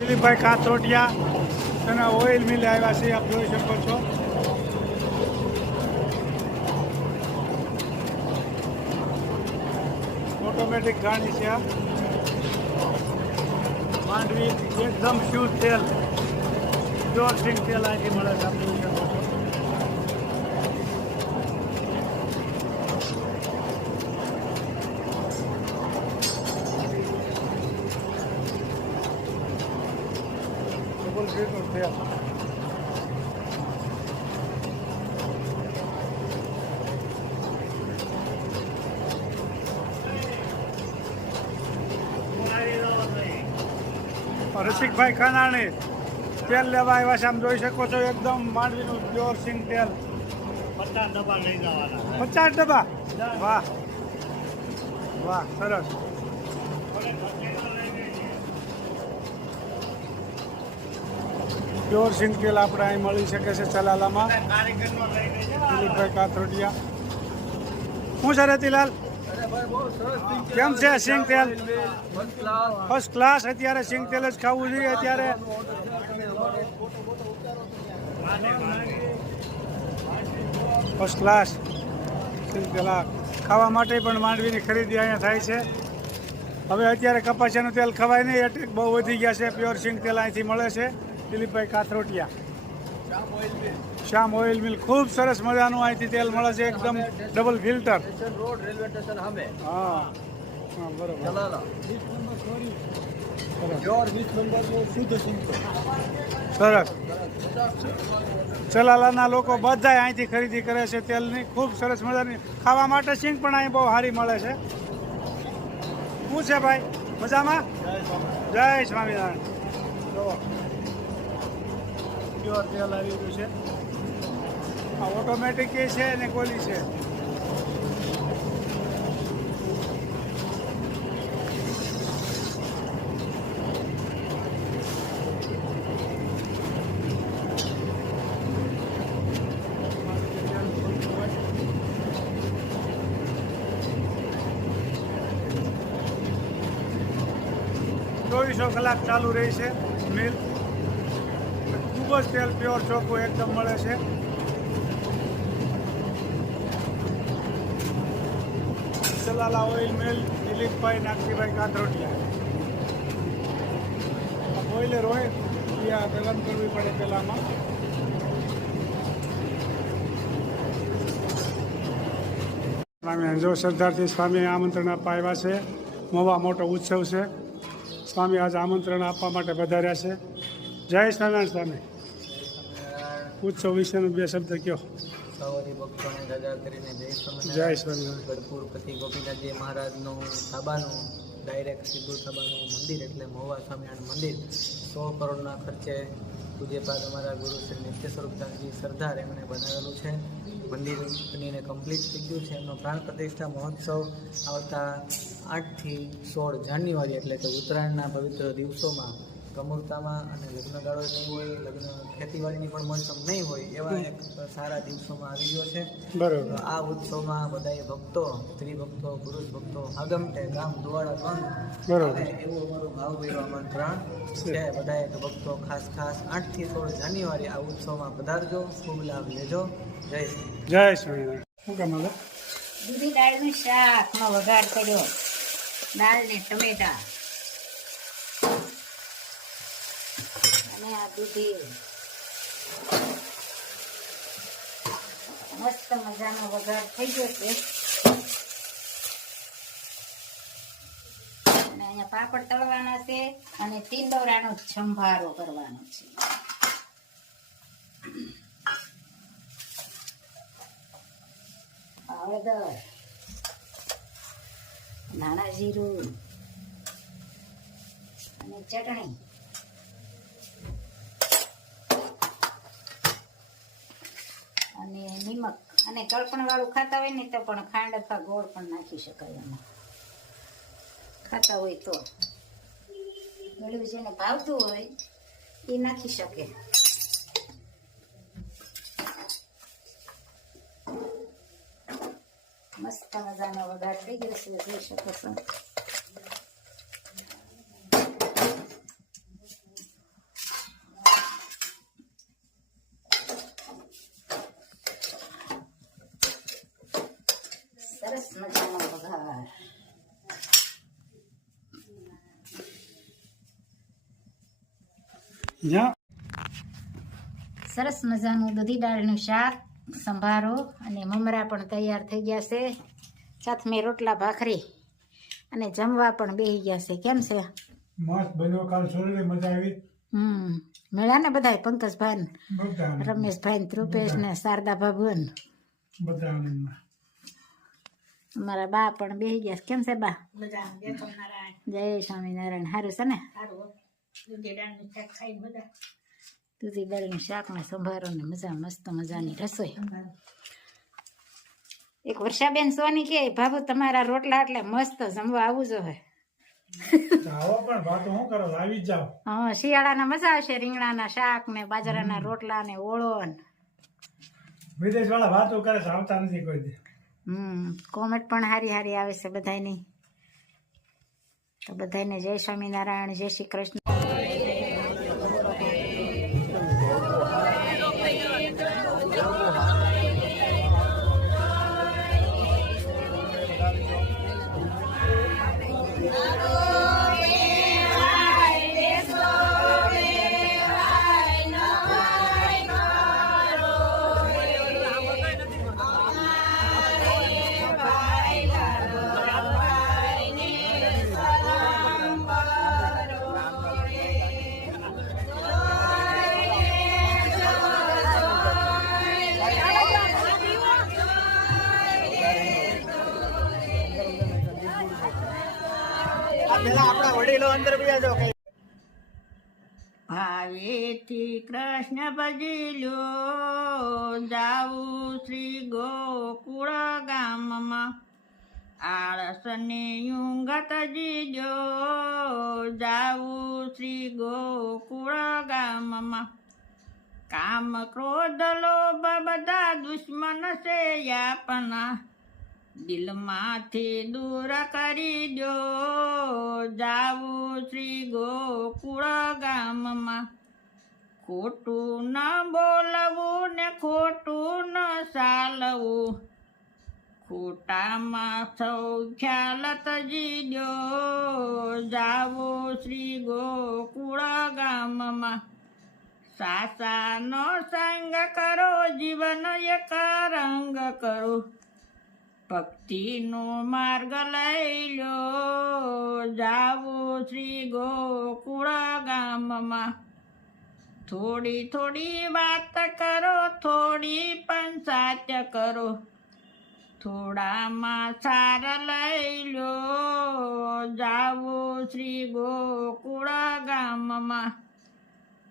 દિલીપભાઈ કાથરોટિયા તેના oil mill આવ્યા છે, આપ જોઈ શકો છો. ઓટોમેટિક ગાડી છે આ. માંડવી એકદમ શુદ્ધ તેલ, પ્યોર સિંગ તેલ અહીંથી મળે છે, આપ જોઈ શકો છો. તેલ રસિકભાઈ ખાનાણી તેલ લેવા આવ્યા છે, આમ જોઈ શકો છો. એકદમ માંડવીનું પ્યોર સિંગ તેલ. 50 ડબ્બા લઈ જવાના. 50 ડબ્બા? વાહ વાહ, સરસ. પ્યોર સિંગ તેલ આપણે અહીં મળી શકે છે ચલાલામાં. દિલીપભાઈ કાથરોટિયા. શું છે રતિલાલ, કેમ છે સિંગ તેલ? First class. અત્યારે સિંગ તેલ જ ખાવું જોઈએ અત્યારે. ફર્સ્ટ ક્લાસ સિંગ તેલ ખાવા માટે પણ માંડવીની ખરીદી અહીંયા થાય છે. હવે અત્યારે કપાસિયાનું તેલ ખવાય નહીં, એટેક બહુ વધી ગયા છે. પ્યોર સિંગ તેલ અહીંથી મળે છે. દિલીપભાઈ કાથરોટિયા, શ્યામ ઓઇલ મિલ. ખૂબ સરસ મજાનું અહીંથી તેલ મળે છે, એકદમ ડબલ ફિલ્ટર. હા બરોબર. સરસ. ચલાલાના લોકો બધા અહીંથી ખરીદી કરે છે તેલની. ખૂબ સરસ મજાની ખાવા માટે સિંગ પણ અહીં બહુ સારી મળે છે. શું છે ભાઈ, મજામાં? જય સ્વામિનારાયણ. પ્યોર તેલ આવી ગયું છે. આ ઓટોમેટિક એ છે અને ગોલી છે. ચોવીસો કલાક ચાલુ રહી છે મિલ. ખૂબ જ તેલ પ્યોર ચોખ્ખું એકદમ મળે છે. ચલાલા ઓઇલ મિલ, દિલીપભાઈ નાગજીભાઈ કાથરોટિયા. બોઇલર હોય ત્યાં ગરમ કરવી પડે પેલામાં. સ્વામી જો સરદારથી સ્વામી આમંત્રણ આપવા આવ્યા છે. મોવા મોટો ઉત્સવ છે. સ્વામી આજે આમંત્રણ આપવા માટે વધાર્યા છે. જય સ્વામિનારાયણ સ્વામી. ઉત્સવ વિશેનો બે શબ્દ કયો. જય સ્વામિનારાયણ. ગઢપુર પતિ ગોપીનાથજી મહારાજનું સાબાનું ડાયરેક્ટ સીધું સાબાનું મંદિર એટલે મહુવા સ્વામિનારાયણ મંદિર 100 કરોડના ખર્ચે પૂજ્યપાદ અમારા ગુરુ શ્રી નિત્ય સ્વરૂપદાસજી સરદાર એમણે બનાવેલું છે. મંદિર બનીને કમ્પ્લીટ થઈ ગયું છે. એમનો પ્રાણ પ્રતિષ્ઠા મહોત્સવ આવતા 8 થી 16 જાન્યુઆરી એટલે કે ઉત્તરાયણના પવિત્ર દિવસોમાં કમુરતામાં અને લગ્નગાળો નહીં હોય, લગ્ન ખેતીવાડીની પણ મોસમ નહીં હોય એવા એક સારા દિવસોમાં આવી ગયો છે. બરોબર. આ ઉત્સવમાં બધાએ ભક્તો, સ્ત્રી ભક્તો, પુરુષ ભક્તો આગમટે ગામ દુવાડા બંધ બરોબર એવું અમારું ભાવભર્યું આમંત્રણ છે. બધાએ ભક્તો ખાસ 8 થી 16 જાન્યુઆરી આ ઉત્સવમાં પધારજો, ખૂબ લાભ લેજો. જય શ્રી જય સ્વામિનારાયણ. શું કામ આવે? દૂધી દાળનું શાકનો વઘાર કર્યો. દાળ ને ટમેટા અને આ દૂધી મસ્ત મજાનો વઘાર થઈ ગયો છે. અને અહીંયા પાપડ તળવાના છે અને ટીંડોરાનો છંભારો કરવાનો છે. હળદર, ધાણા જીરું અને ચટણી. અને નિમક. અને કળપણ વાળું ખાતા હોય ને તો પણ ખાંડ અથવા ગોળ પણ નાખી શકાય એમાં, ખાતા હોય તો. ગળ્યું જેને ભાવતું હોય એ નાખી શકે. મસ્ત મજાનો વઘાર થઈ ગયો છે, જોઈ શકો છો. જ્યાં સરસ મજાનું દૂધી દાળનું શાક, સંભારો અને મમરા પણ તૈયાર થઈ ગયા છે. સાથે રોટલા ભાખરી અને જમવા પણ બેસી ગયા છે. કેમ છે? મસ્ત બન્યો. કાલ સોરે મજા આવી. મળ્યા ને બધા, પંકજભાઈ, બધા રમેશભાઈ, ધ્રુપેશ ને શારદા ભાભુન, બધા આનંદમાં. અમારા બા પણ બેસી ગયા છે. કેમ છે બા? જય સ્વામિનારાયણ. સારું છે ને? દૂધી દાળનું શાક ને સંભારો ને મસ્ત મજાની રસોઈ. એક વર્ષાબેન સોની કે ભાભુ તમારા રોટલા એટલે મસ્ત જમવા આવવું જોઈએ. આવો પણ વાતો શું કરો, આવી જ જાઓ. હા, શિયાળાના મજા આવશે. રીંગણાના શાક ને બાજરાના રોટલા ને ઓળો ને. વિદેશ વાળા વાતો કરે છે, આવતા નથી કોઈ દી. કોમેન્ટ પણ હારી હારી આવે છે બધાની. તો બધાને જય સ્વામિનારાયણ, જય શ્રી કૃષ્ણ. ભાવેથી કૃષ્ણ ભજી લ્યો, જાવું શ્રી ગોકુળ ગામમાં. આળસને યુંગત જીજો, જાવું શ્રી ગોકુળ ગામમાં. કામ ક્રોધ લોભ બધા દુશ્મન છે આપના, દિલમાંથી દૂર કરી દો, જાવું શ્રી ગોકુળ ગામમાં. ખોટું ન બોલવું ને ખોટું ન ચાલવું, ખોટામાં સૌ ખ્યાલ તજી દો, જાવું શ્રી ગોકુળ ગામમાં. સાસાનો સંગ કરો, જીવન એક રંગ કરો, ભક્તિનો માર્ગ લઈ લો, જાવું શ્રી ગોકુળ ગામમાં. થોડી થોડી વાત કરો, થોડી પણ સાત્ય કરો, થોડામાં સાર લઈ લો, જાવું શ્રી ગોકુળ ગામમાં.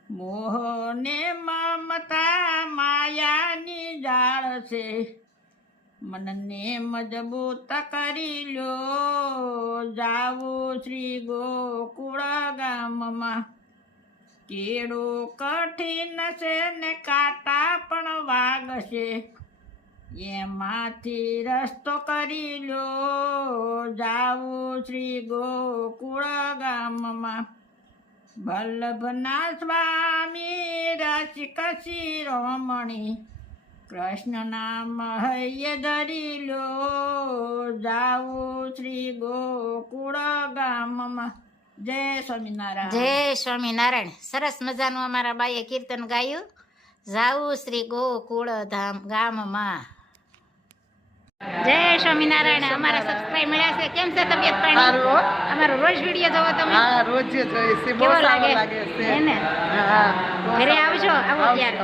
મોહને મમતા માયાની જાળ છે, મનને મજબૂત કરી લો, જાવું શ્રી ગોકુળ ગામમાં. કેળું કઠિન છે ને કાંટા પણ વાગશે, એમાંથી રસ્તો કરી લો, જાવું શ્રી ગોકુળ ગામમાં. વલ્લભના સ્વામી રસિક શિરોમણી, કૃષ્ણ નામ હૈયે ધરી લો, જાવું શ્રી ગોકુળ ગામમાં. જય સ્વામિનારાયણ. જય સ્વામિનારાયણ. સરસ મજાનું અમારા બાઈએ કીર્તન ગાયું, જાવું શ્રી ગોકુળ ધામ ગામમાં. જય સ્વામિનારાયણ. અમારા સબસ્ક્રાઇબ મળ્યા છે. કેમ છે તબિયત પાણી? અમારો રોજ વિડીયો જોવો તમે? હા, રોજ જ જોઈએ છે. બહુ કેવો સારો લાગે લાગે છે. હે ને? હા, ઘરે આવજો, આવો ત્યારે.